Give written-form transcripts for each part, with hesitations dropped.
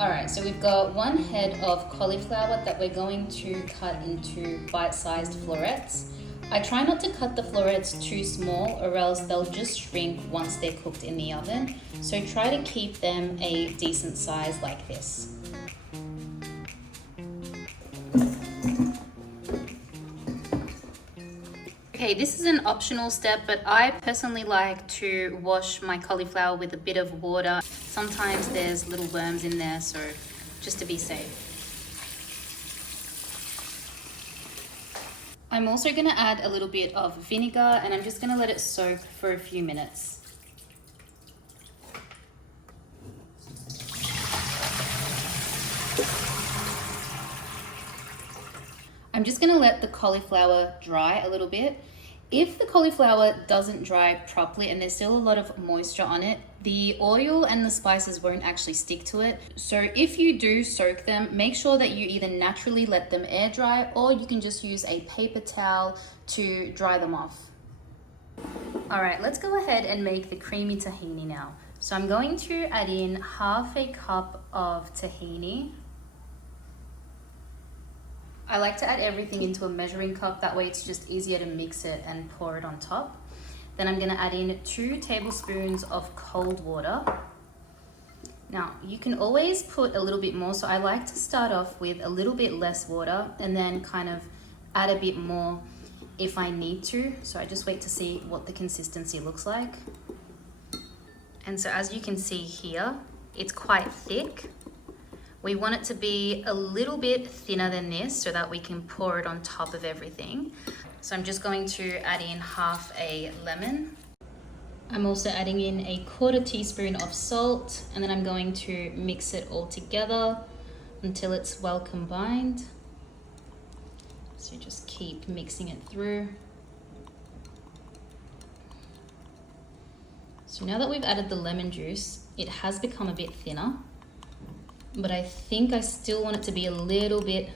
Alright, so we've got one head of cauliflower that we're going to cut into bite-sized florets. I try not to cut the florets too small or else they'll just shrink once they're cooked in the oven. So try to keep them a decent size like this. Okay, this is an optional step, but I personally like to wash my cauliflower with a bit of water. Sometimes there's little worms in there, so just to be safe. I'm also going to add a little bit of vinegar and I'm just going to let it soak for a few minutes. I'm just going to let the cauliflower dry a little bit. If the cauliflower doesn't dry properly and there's still a lot of moisture on it, the oil and the spices won't actually stick to it. So if you do soak them, make sure that you either naturally let them air dry or you can just use a paper towel to dry them off. All right, let's go ahead and make the creamy tahini now. So I'm going to add in half a cup of tahini. I like to add everything into a measuring cup, that way it's just easier to mix it and pour it on top. Then I'm gonna add in 2 tablespoons of cold water. Now, you can always put a little bit more, so I like to start off with a little bit less water and then kind of add a bit more if I need to. So I just wait to see what the consistency looks like. And so as you can see here, it's quite thick. We want it to be a little bit thinner than this so that we can pour it on top of everything. So I'm just going to add in half a lemon. I'm also adding in a 1/4 teaspoon of salt, and then I'm going to mix it all together until it's well combined. So just keep mixing it through. So now that we've added the lemon juice, it has become a bit thinner. But I think I still want it to be a little bit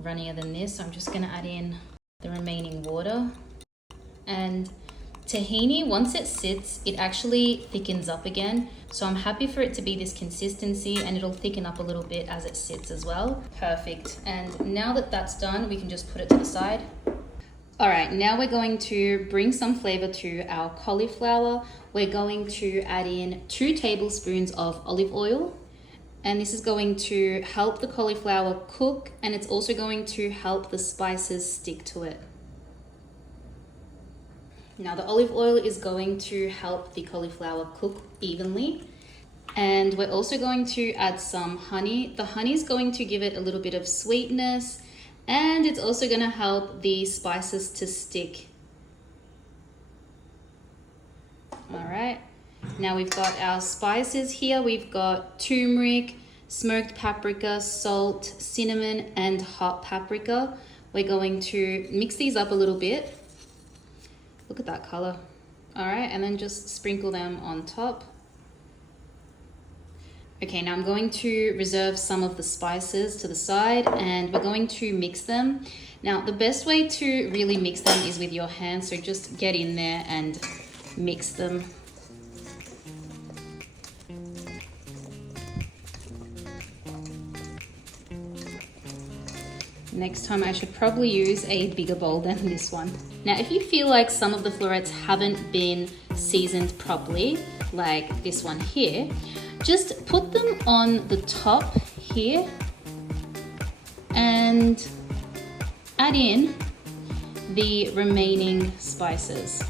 runnier than this. So I'm just gonna add in the remaining water. And tahini, once it sits, it actually thickens up again. So I'm happy for it to be this consistency and it'll thicken up a little bit as it sits as well. Perfect. And now that that's done, we can just put it to the side. All right, now we're going to bring some flavor to our cauliflower. We're going to add in 2 tablespoons of olive oil. And this is going to help the cauliflower cook, and it's also going to help the spices stick to it. Now the olive oil is going to help the cauliflower cook evenly. And we're also going to add some honey. The honey is going to give it a little bit of sweetness, and it's also going to help the spices to stick. All right. Now we've got our spices here. We've got turmeric, smoked paprika, salt, cinnamon, and hot paprika. We're going to mix these up a little bit. Look at that color. All right, and then just sprinkle them on top. Okay, now I'm going to reserve some of the spices to the side and we're going to mix them. Now, the best way to really mix them is with your hands, so just get in there and mix them. Next time I should probably use a bigger bowl than this one. Now, if you feel like some of the florets haven't been seasoned properly, like this one here, just put them on the top here and add in the remaining spices.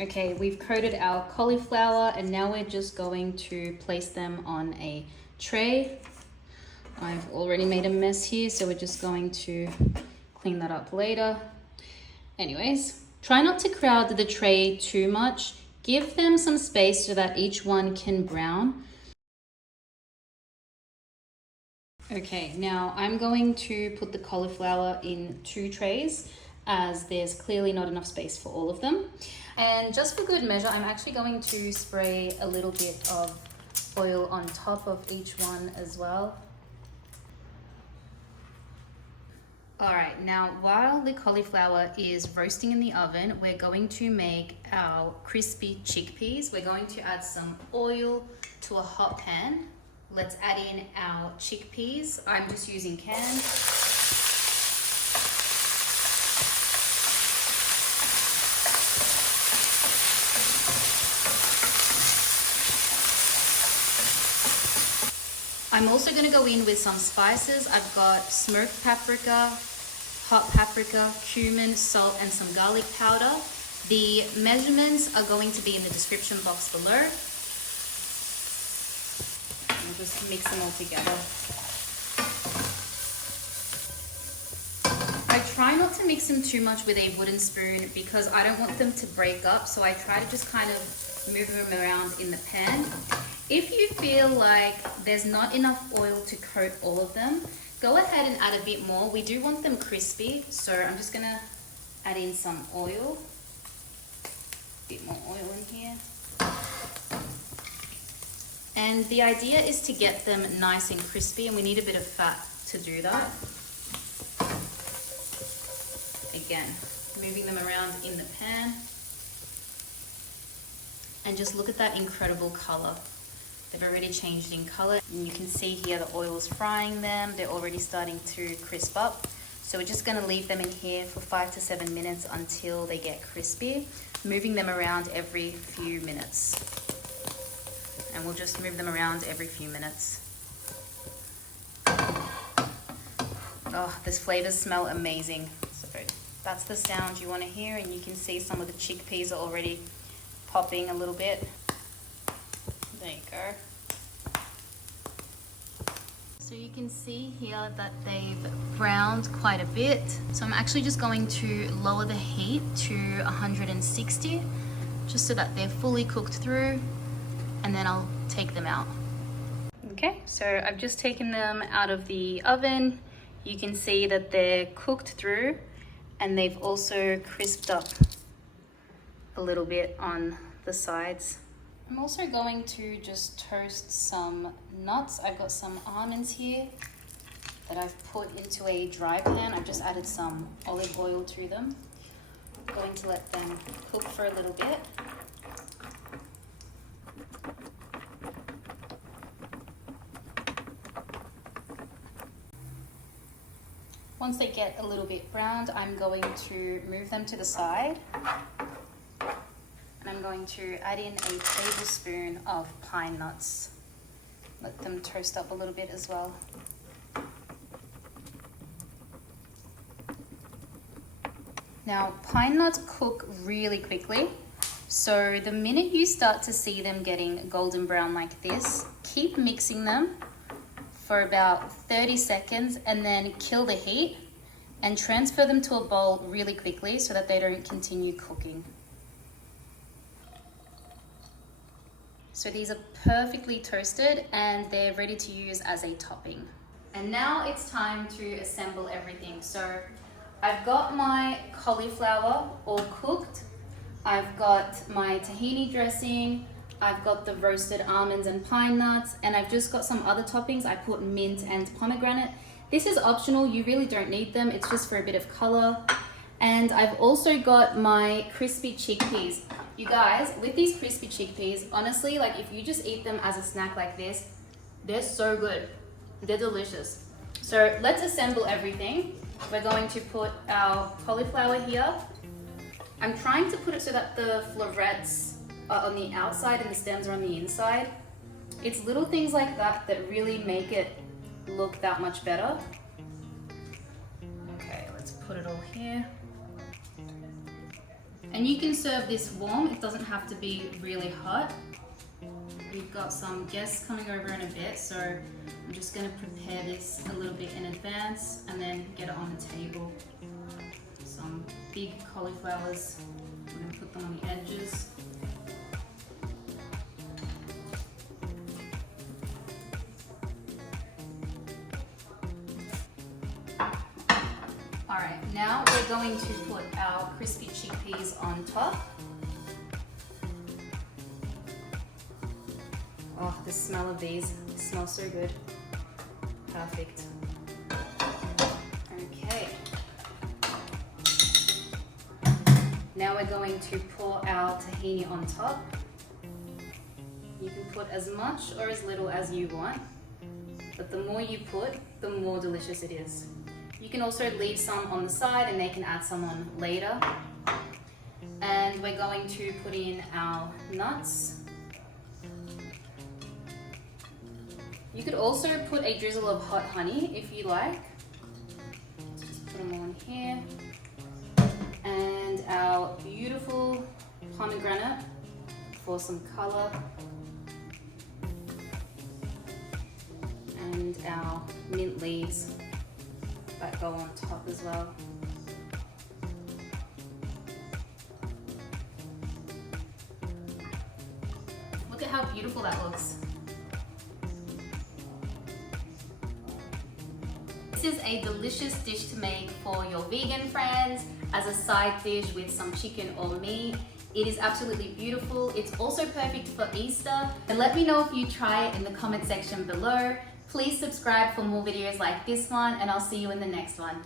Okay, we've coated our cauliflower and now we're just going to place them on a tray. I've already made a mess here, so we're just going to clean that up later. Anyways, try not to crowd the tray too much. Give them some space so that each one can brown. Okay, now I'm going to put the cauliflower in 2 trays as there's clearly not enough space for all of them. And just for good measure, I'm actually going to spray a little bit of oil on top of each one as well. All right, now while the cauliflower is roasting in the oven, we're going to make our crispy chickpeas. We're going to add some oil to a hot pan. Let's add in our chickpeas. I'm just using canned. I'm also going to go in with some spices. I've got smoked paprika, hot paprika, cumin, salt, and some garlic powder. The measurements are going to be in the description box below. We'll just mix them all together. I try not to mix them too much with a wooden spoon because I don't want them to break up, so I try to just kind of move them around in the pan. If you feel like there's not enough oil to coat all of them, go ahead and add a bit more. We do want them crispy, so I'm just gonna add in some oil. A bit more oil in here. And the idea is to get them nice and crispy, and we need a bit of fat to do that. Again, moving them around in the pan. And just look at that incredible color. They've already changed in color. And you can see here the oil's frying them. They're already starting to crisp up. So we're just gonna leave them in here for 5 to 7 minutes until they get crispy, moving them around every few minutes. And we'll just move them around every few minutes. Oh, these flavors smell amazing. So that's the sound you wanna hear, and you can see some of the chickpeas are already popping a little bit. There you go. So you can see here that they've browned quite a bit. So I'm actually just going to lower the heat to 160, just so that they're fully cooked through, and then I'll take them out. Okay, so I've just taken them out of the oven. You can see that they're cooked through, and they've also crisped up a little bit on the sides. I'm also going to just toast some nuts. I've got some almonds here that I've put into a dry pan. I've just added some olive oil to them. I'm going to let them cook for a little bit. Once they get a little bit browned, I'm going to move them to the side. And I'm going to add in a tablespoon of pine nuts. Let them toast up a little bit as well. Now, pine nuts cook really quickly. So the minute you start to see them getting golden brown like this, keep mixing them for about 30 seconds and then kill the heat and transfer them to a bowl really quickly so that they don't continue cooking. So these are perfectly toasted and they're ready to use as a topping. And now it's time to assemble everything. So I've got my cauliflower all cooked. I've got my tahini dressing. I've got the roasted almonds and pine nuts, and I've just got some other toppings. I put mint and pomegranate. This is optional, you really don't need them. It's just for a bit of color. And I've also got my crispy chickpeas. You guys, with these crispy chickpeas, honestly, like if you just eat them as a snack like this, they're so good. They're delicious. So let's assemble everything. We're going to put our cauliflower here. I'm trying to put it so that the florets are on the outside and the stems are on the inside. It's little things like that that really make it look that much better. Okay, let's put it all here. And you can serve this warm, it doesn't have to be really hot. We've got some guests coming over in a bit, so I'm just gonna prepare this a little bit in advance and then get it on the table. Some big cauliflowers, I'm gonna put them on the edges. All right, now we're going to put our crispy chickpeas on top. Oh, the smell of these smells so good. Perfect. Okay. Now we're going to pour our tahini on top. You can put as much or as little as you want, but the more you put, the more delicious it is. You can also leave some on the side and they can add some on later. And we're going to put in our nuts. You could also put a drizzle of hot honey if you like. Just put them on here. And our beautiful pomegranate for some color. And our mint leaves that go on top as well. Look at how beautiful that looks. This is a delicious dish to make for your vegan friends as a side dish with some chicken or meat. It is absolutely beautiful. It's also perfect for Easter. And let me know if you try it in the comment section below. Please subscribe for more videos like this one, and I'll see you in the next one.